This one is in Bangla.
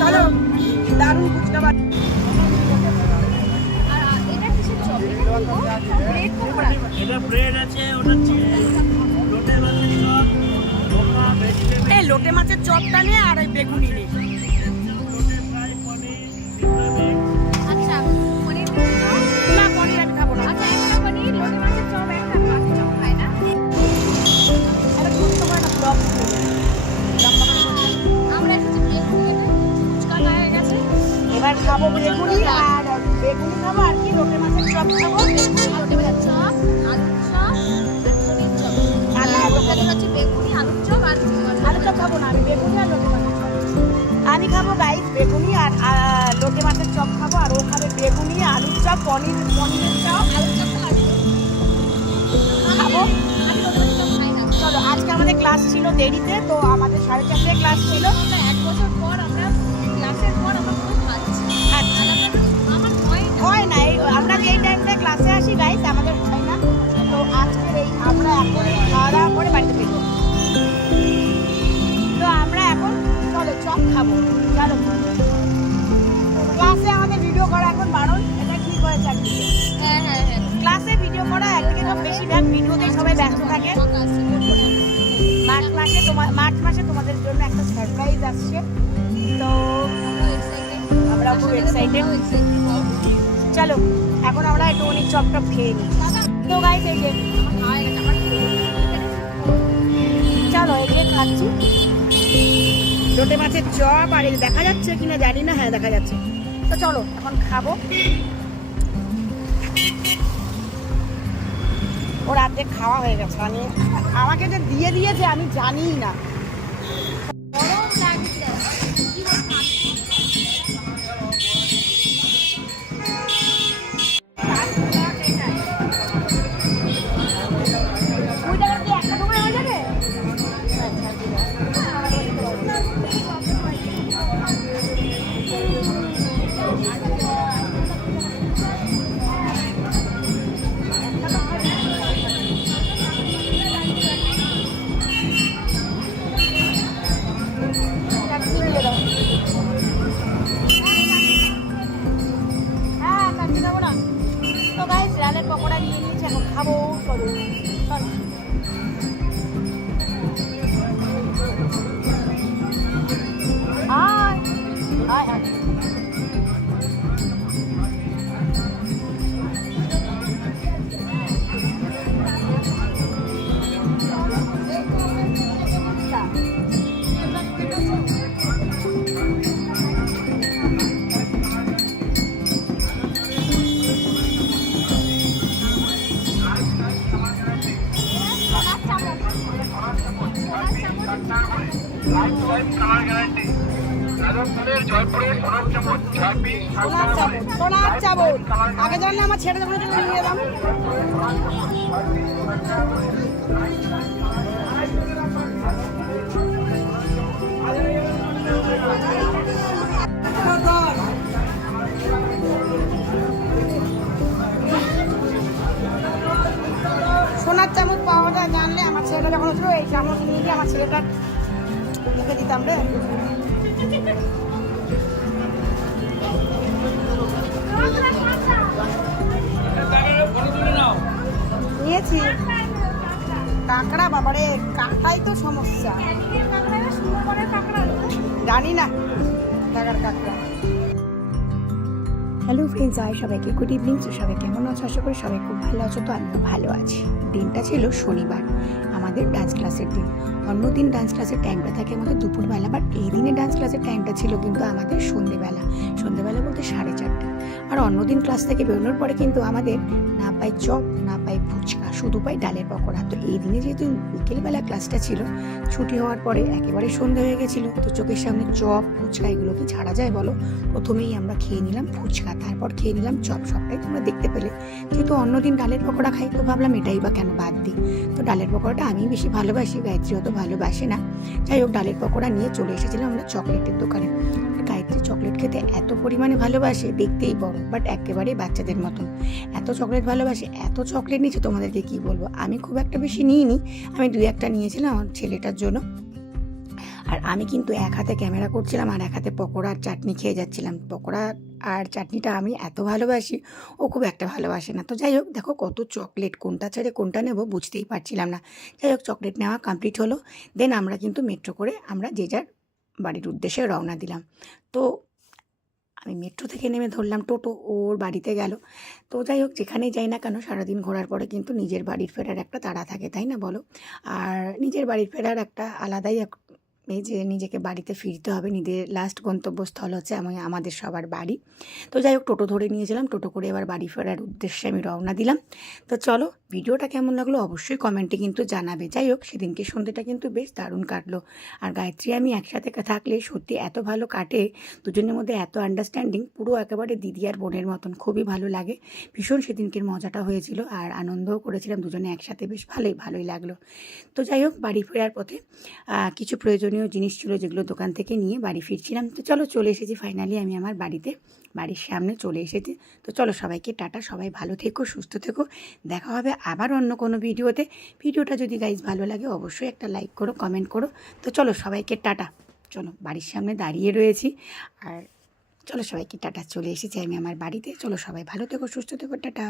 চলো দারুণ ফুচকা বাড়ি। লোটে মাছের চপটা নিয়ে আর ওই বেগুনি নিয়ে। না পনির আমি খাবো না। এবার খাবো বেগুনি আর বেগুনি খাবো আর কি লোটে মাছের চপ খাবো। আলু চপ খাবো না আমি, বেগুনি আর লোটে মাছের চপ আমি খাবো গাইস। বেগুনি আর লোটে মাছের চপ খাবো আর ও খাবে বেগুনি আলুর চপ পনিরের চপ খাবো। চলো আজকে আমাদের ক্লাস ছিল দেরিতে, তো আমাদের 4:30 ক্লাস ছিল। 1 বছর পর আমরা ক্লাসের পর আমরা হয় না আমরা যেই টাইমটা ক্লাসে আসি গাইস আমাদের হয় না। তো আজকের এই আমরা এখন খাওয়া দাওয়া করে বাড়িতে ফিরবো। তো আমরা এখন চলো চপ খাবো। চলো ক্লাসে আমাদের ভিডিও করা এখন বারণ, এটা ঠিক হয়েছে একদিকে। হ্যাঁ ক্লাসে ভিডিও করা একদিকে সব বেশিরভাগ ভিডিওতেই সবাই ব্যস্ত থাকে। মার্চ মাসে তোমাদের জন্য একটা সারপ্রাইজ আসছে, তো আমরা খুব এক্সাইটেড। চলো এখন আমরা একটু অনেক চপ টপ খেয়ে নিই। তো গাইস এই যে চলো এই যে খাচ্ছি লোটে মাছের চপ। আর দেখা যাচ্ছে কিনা জানি না, হ্যাঁ দেখা যাচ্ছে। তো চলো এখন খাবো। ওর অর্ধেক খাওয়া হয়ে গেছে, আমি আমাকে যে দিয়ে দিয়েছে আমি জানি না। পকোড়া নিয়ে নিয়েছি, এখন খাবো। চলো সোনার চাবল আগে জানলে আমার ছেড়ে যখন নিয়ে যেতাম। সোনার চামচ পাওয়া যায় জানলে আমার ছেলেটা যখন হচ্ছিল এই চামচ নিয়ে গিয়ে আমার ছেলেটার মুখে দিতাম রে। নিয়েছি কাঁকড়া, বাবারে কাঁকড়াই তো সমস্যা, জানি না টাকার কাঁকড়া। হ্যালো ফ্রেন্ডস, আই সবাইকে গুড ইভিনিং। তো সবাই কেমন আছো? আশা করি সবাই খুব ভালো আছো। তো আমিও ভালো আছি। দিনটা ছিল শনিবার, আমাদের ডান্স ক্লাসের দিন। অন্য দিন ডান্স ক্লাসের টাইমটা থাকে আমাদের দুপুরবেলা, বাট এই দিনে ডান্স ক্লাসের টাইমটা ছিল কিন্তু আমাদের সন্ধেবেলা বলতে 4:30। আর অন্যদিন ক্লাস থেকে বেরোনোর পরে কিন্তু আমাদের না পাই চপ না পাই ফুচকা, শুধু পাই ডালের পকোড়া। তো এই দিনে যেহেতু বিকেলবেলা ক্লাসটা ছিল, ছুটি হওয়ার পরে একেবারে সন্ধে হয়ে গেছিলো, তো চোখের সামনে চপ ফুচকা এগুলো কি ছাড়া যায় বলো। প্রথমেই আমরা খেয়ে নিলাম ফুচকা, তারপর খেয়ে নিলাম চপ, সবটাই তোমরা দেখতে পেলে। যেহেতু অন্যদিন ডালের পকোড়া খাই, তো ভাবলাম এটাই বা কেন বাদ দিই। তো ডালের পকোড়াটা আমি বেশি ভালোবাসি, গায়ত্রী অত ভালোবাসে না। যাই হোক, ডালের পকোড়া নিয়ে চলে এসেছিলাম আমরা চকলেটের দোকানে। গায়ত্রী চকলেট খেতে এত পরিমাণে ভালোবাসে, দেখতেই বড়, বাট একেবারেই বাচ্চাদের মতন এত চকলেট ভালোবাসে, এত চকলেট নিয়েছে তোমাদেরকে কি বলবো। আমি খুব একটা বেশি নিইনি, আমি 2-1টা নিয়েছিলাম আমার ছেলেটার জন্য। আর আমি কিন্তু এক হাতে ক্যামেরা করছিলাম আর এক হাতে পকোড়া আর চাটনি খেয়ে যাচ্ছিলাম। পকোড়া আর চাটনিটা আমি এত ভালোবাসি, ও খুব একটা ভালোবাসে না। তো যাই হোক, দেখো কত চকলেট, কোনটা ছেড়ে কোনটা নেব বুঝতেই পারছিলাম না। যাই হোক, চকলেট নেওয়া কমপ্লিট হলো। দেন আমরা কিন্তু মেট্রো করে আমরা যে যার বাড়ির উদ্দেশ্যে রওনা দিলাম। তো আমি মেট্রো থেকে নেমে ধরলাম টোটো, ওর বাড়িতে গেল। তো যাই হোক, যেখানেই যাই না কেন, সারাদিন ঘোরার পরে কিন্তু নিজের বাড়ির ফেরার একটা তাড়া থাকে, তাই না বলো। আর নিজের বাড়ির ফেরার একটা আলাদাই এই যে নিজেকে বাড়িতে ফিরতে হবে, নিজের লাস্ট গন্তব্যস্থল হচ্ছে আমাদের সবার বাড়ি। তো যাই হোক, টোটো ধরে নিয়েছিলাম, টোটো করে এবার বাড়ি ফেরার উদ্দেশ্যে আমি রওনা দিলাম। তো চলো, ভিডিওটা কেমন লাগলো অবশ্যই কমেন্টে কিন্তু জানাবে। যাই হোক, সেদিনকে সন্ধ্যেটা কিন্তু বেশ দারুণ কাটলো। আর গায়ত্রী আমি একসাথে থাকলে সত্যি এত ভালো কাটে, দুজনের মধ্যে এত আন্ডারস্ট্যান্ডিং, পুরো একেবারে দিদি আর বোনের মতন, খুবই ভালো লাগে। ভীষণ সেদিনকের মজাটা হয়েছিল আর আনন্দও করেছিলাম দুজনে একসাথে, বেশ ভালোই লাগলো। তো যাই হোক, বাড়ি ফেরার পথে কিছু প্রয়োজনীয় জিনিস ছিল যেগুলো দোকান থেকে নিয়ে বাড়ি ফিরছিলাম। তো চলো, চলে এসেছি ফাইনালি আমি আমার বাড়ির সামনে চলে এসেছি। তো চলো, সবাইকে টাটা, সবাই ভালো থেকো, সুস্থ থেকো, দেখা হবে আবার অন্য কোনো ভিডিওতে। ভিডিওটা যদি গাইজ ভালো লাগে অবশ্যই একটা লাইক করো, কমেন্ট করো। তো চলো, সবাইকে টাটা। চলো, বাড়ির সামনে দাঁড়িয়ে রয়েছি আর চলো সবাইকে টাটা, চলে এসেছি আমি আমার বাড়িতে। চলো, সবাই ভালো থেকো, সুস্থ থেকো, টাটা।